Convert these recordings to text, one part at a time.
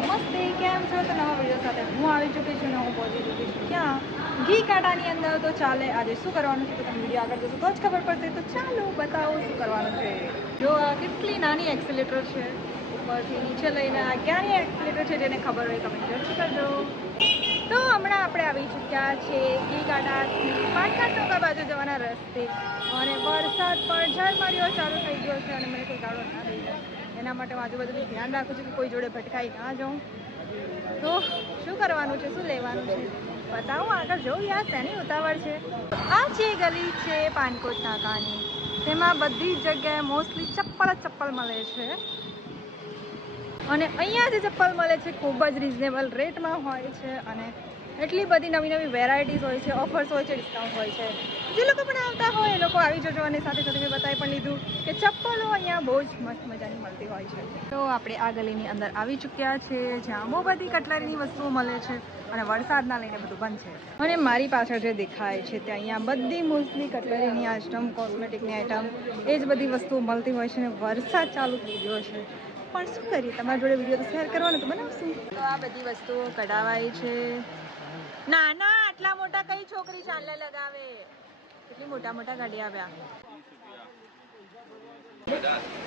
નમસ્તે, કેમ છો? તો નવા વિડીયો સાથે હું આવી ચૂકી છું ને હું પહોંચી ચૂકી છું ક્યાં? ઘી કાંટાની અંદર. તો ચાલે આજે શું કરવાનું છે તો તમે વિડીયો આગળ જશો તો જ ખબર પડશે. તો ચાલો બતાવો શું કરવાનું છે. જો આ કેટલી નાની એક્સિલેટર છે, ઉપરથી નીચે લઈને આ ક્યાંની એક્સિલેટર છે જેને ખબર હોય કમેન્ટ જરૂર કરજો. તો હમણાં આપણે આવી ચૂક્યા છે ઘી કાંટાથી પાટણા ચોકા બાજુ જવાના રસ્તે, અને વરસાદ પણ ઝરમરીઓ ચાલુ થઈ ગયો છે અને મને કોઈ ગાળો ના થઈ જાય એના માટે હું આજુબાજુનું ધ્યાન રાખું છું કે કોઈ જોડે ભટકાઈ ના જાઉં. તો શું કરવાનું છે, શું લેવાનું છે બતાવું, આગળ જોઉં. યાર શેની ઉતાવળ છે. આ જે ગલી છે પાનકોટ નાકાની, તેમાં બધી જ જગ્યાએ મોસ્ટલી ચપ્પલ મળે છે, અને અહીંયા જે ચપ્પલ મળે છે ખૂબ જ રિઝનેબલ રેટમાં હોય છે, અને એટલી બધી નવી નવી વેરાયટીઝ હોય છે, ઓફર્સ હોય છે, ડિસ્કાઉન્ટ હોય છે. જે લોકો પણ આવતા હોય એ લોકો આવી જજો. અને સાથે સાથે મેં બતાવી પણ લીધું કે ચપ્પલો અહીંયા બહુ જ મસ્ત મજાની મળતી હોય છે. તો આપણે આ ગલીની અંદર આવી ચૂક્યા છે જ્યાં બહુ બધી કટલરીની વસ્તુઓ મળે છે, અને વરસાદના લઈને બધું બંધ છે. અને મારી પાછળ જે દેખાય છે ત્યાં અહીંયા બધી મોસ્ટલી કટલરીની આઇટમ, કોસ્મેટિકની આઇટમ, એ જ બધી વસ્તુઓ મળતી હોય છે. અને વરસાદ ચાલુ થઈ ગયો છે પણ શું કરીએ, તમારી જોડે વિડીયો તો શેર કરવાનો તો બનાવશું. તો આ બધી વસ્તુઓ કઢાવાઈ છે. ના ના, આટલા મોટા કઈ છોકરી ચાલે લગાવે, એટલી મોટા મોટા કાઢી આવ્યા.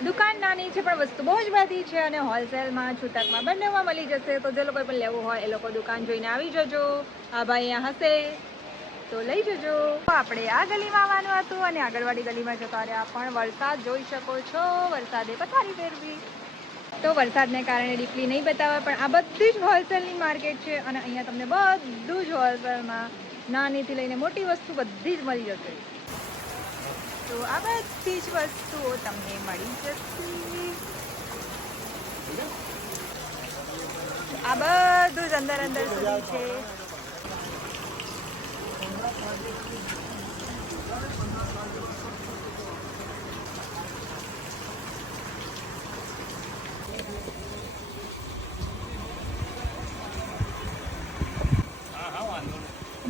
દુકાન નાની છે પણ વસ્તુ બહુ જ બધી છે, અને હોલસેલમાં છૂટકમાં બંનેમાં મળી જશે. તો જે લોકો પણ લેવું હોય એ લોકો દુકાન જોઈને આવી જજો. આ ભાઈ અહીંયા હશે તો લઈ જજો. આપણે આ ગલીમાં આવવાનું હતું અને આગળવાળી ગલીમાં જતા રહ્યા, પણ વરસાદ જોઈ શકો છો, વરસાદે પથારી ફેરવી. તો વરસાદને કારણે ડીપલી નહીં બતાવે, પણ આ બધી જ હોલસેલની માર્કેટ છે, અને અહીંયા તમને બધું જ હોલસેલમાં નાનીથી લઈને મોટી વસ્તુ બધી જ મળી જશે. તો આ બધી જ વસ્તુઓ તમને મળી જશે. આ બધું જ અંદર સુધી છે.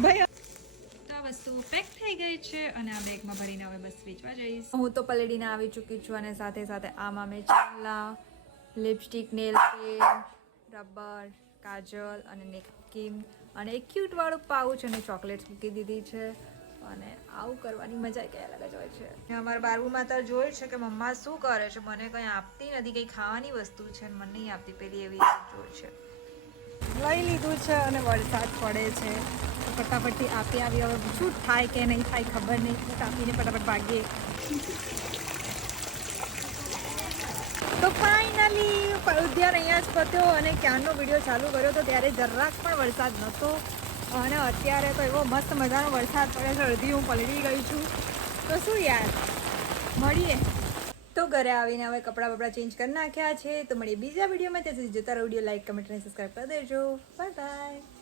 ભાઈ વસ્તુઓ પેક થઈ ગઈ છે અને આ બેગમાં ભરીને હવે બસ વેચવા જઈશ. હું તો પલડીને આવી ચૂકી છું, અને સાથે સાથે આમાં મેં છેલ્લા લિપસ્ટિક, નેલ પેન્ટ, રબર, કાજલ અને નેપકિન અને એક ક્યુટ વાળું પાઉચ અને ચોકલેટ્સ મૂકી દીધી છે. અને આવું કરવાની મજા કંઈ અલગ જ હોય છે. અમારા બારમુમાં તો જોયું છે કે મમ્મા શું કરે છે, મને કંઈ આપતી નથી, કંઈ ખાવાની વસ્તુ છે મને નહીં આપતી, પેલી એવી જોઈ છે. લઈ લીધું છે અને વરસાદ પડે છે, ફટાફટથી આપી આવી. હવે શું થાય કે નહીં થાય ખબર નહીં, કાપીને ફટાફટ ભાગીએ. તો ફાઇનલી ઉદ્યાન અહીંયા જ પત્યો, અને ક્યારનો વિડીયો ચાલુ કર્યો તો ત્યારે જરાક પણ વરસાદ નહોતો, અને અત્યારે તો એવો મસ્ત મજાનો વરસાદ પડે છે. અડધી હું પલળી ગઈ છું. તો શું યાર, મળીએ. તો ઘરે આવીને હવે કપડાં ચેન્જ કરી નાખ્યા છે. તો મળીએ બીજા વિડીયોમાં. ત્યાં સુધી જોતા રહો વિડીયો, લાઈક, કમેન્ટ અને સબસ્ક્રાઈબ કરી દેજો. Bye bye.